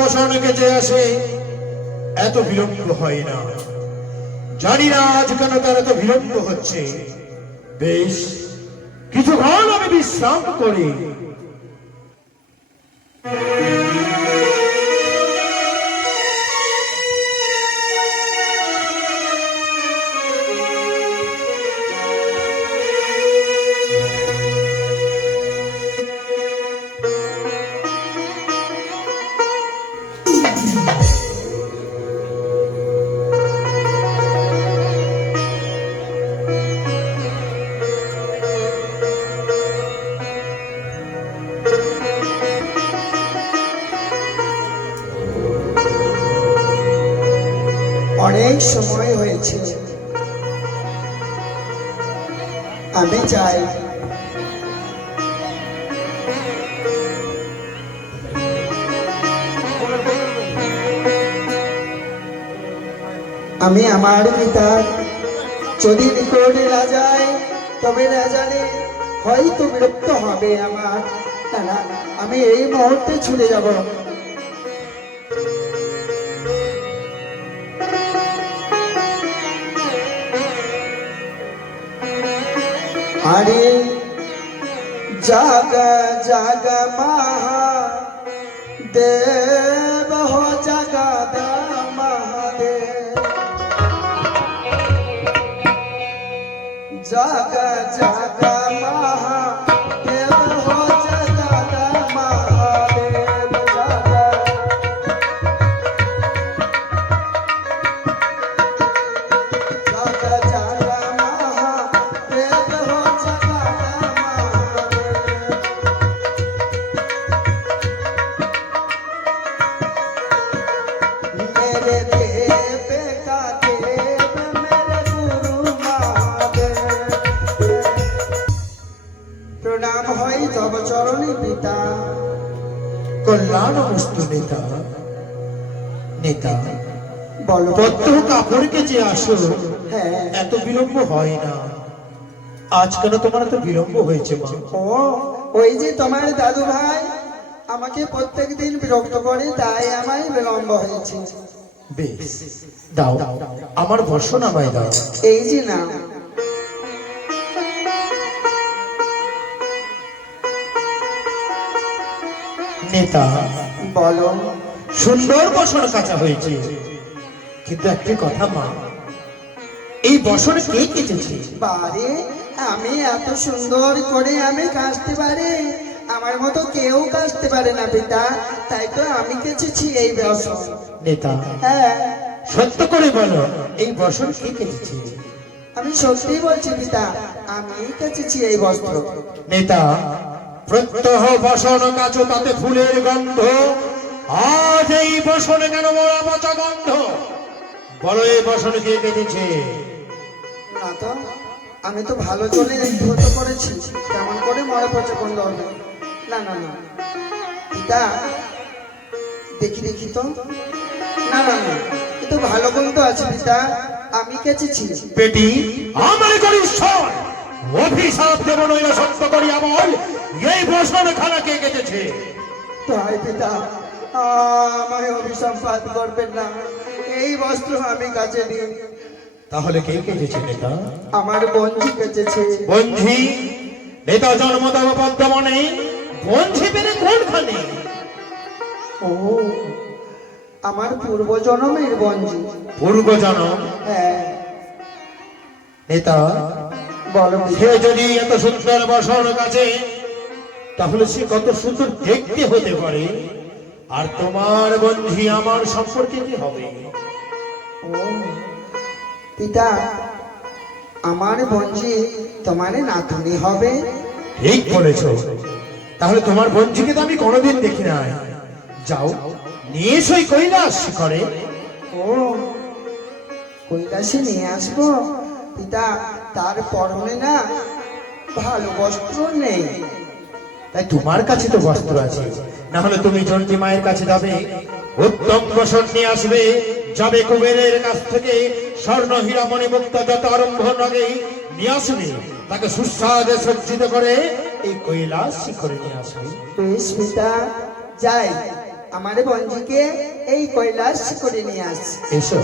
বসানোকে যে আসে এত বিলম্ব হয় না। জানি না আজ কেন তার এত বিলম্ব হচ্ছে। বেশ, কিছুক্ষণ আমি বিশ্রাম করি। অনেক সময় হয়েছে, আমি যাই। আমি আমার পিতার যদি নিকটে না যাই তবে না জানে হয়তো বিরক্ত হবে আমার। না, আমি এই মুহূর্তে ছুটে যাব। আরে জাগা জাগা মাহা দেব হো জাগাদা মহাদেব, জাগা জাগা মাহা দেব হো জাগাদা মহাদেব, জাগা জাগা জাগা মাহা দেব হো জাগাদা মহাদেব। मेरे देव का देव मेरे गुरु महादेव, प्रणाम हई तब चरणी पिता। কল্যাণমস্তু নেতা। নেতা, বলো পদ্ম কাপড়কে যে আসো হ্যাঁ, এত বিলম্ব হয় না। আজ কেন তোমার এত বিলম্ব হয়েছে মা? ও ওই যে তোমার দাদু ভাই আমাকে প্রত্যেক দিন বিরক্ত করে, তাই আমায় বিলম্ব হয়েছে। বেশ, দাও আমার বসন আমায় দাও। এই যে না, নেতা, বলো। সুন্দর বসন কাঁচা হয়েছে, কিন্তু একটি কথা মা, এই বসন কে কেটেছে? বারে, আমি এত সুন্দর করে আমি কাশতে পারি? আমার মতো কেউ কাশতে পারে না পিতা, তাই তো আমি কেচেছি এই বসন। নেতা, হ্যাঁ, সত্য করে বলো, এই বসন কে কেটেছে? আমি সত্যি বলছি পিতা, আমি কেচেছি এই বস্ত্র। নেতা, প্রত্যহ বসন কাচো, তাতে ফুলের গন্ধ। আজ এই বসনে কেন মরা পচা গন্ধ? বলো এই বসন কে কেটেছে? না তো, আমি তো ভালো চলে ধুতে করেছি, কেমন করে মরে পচে গন্ধ হবে? না না না পিতা, দেখি দেখি তো। না না না, এ তো ভালো গন্ধ আছে পিতা, আমি কেচেছি। বেটি, আমার করিস ছল, অভিশাপ দেব নইলে সত্য করি আমল। এই বসন খানা কে কেটেছে? তাই পিতা, আমায় অভিসম্পাদ করবেন না, এই বস্ত্র আমি কাছে নিই। তাহলে কে কেটেছে নেতা? আমার বঞ্জি কেচেছে। বঞ্ঝি? নেতা জন্ম দেব বর্ধমানে, বঞ্ঝি পেলে কোনখানে? ও, আমার পূর্বজন্মের বঞ্জি। পূর্বজন্ম? হ্যাঁ, নেতা, বলো সে যদি এত সুন্দর বসন কাছে, তাহলে সে কত সুন্দর দেখতে হতে পারে। আর তোমার বন্ধি আমার সম্পর্কে কি হবে? ও পিতা, আমার বঞ্জি তোমার নাতনি হবে। ঠিক বলেছ। তাহলে তোমার বঞ্জিকে তো আমি কোনোদিন দেখি নাই। যাও, নিয়ে এসো এই কৈলাস শিখরে। ও, কৈলাসে নিয়ে আসবো পিতা, তার পরনে না ভালো বস্ত্র নেই। তাই তোমার কাছে তো বস্ত্র আছে, না হলে তুমি চন্ডী মায়ের কাছে যাবে, উত্তম বসন নিয়ে আসবে। যাবে কুবেরের কাছ থেকে স্বর্ণ হীরা মণি মুক্তা যত আরম্ভ নগে নিয়ে আসবে, তাকে সুস্বাদে সজ্জিত করে এই কৈলাস শিখরে নিয়ে আসবে। বেশ পিতা, যাই। আমার বঞ্জিকে এই কৈলাস করে নিয়ে আসছি। এসো।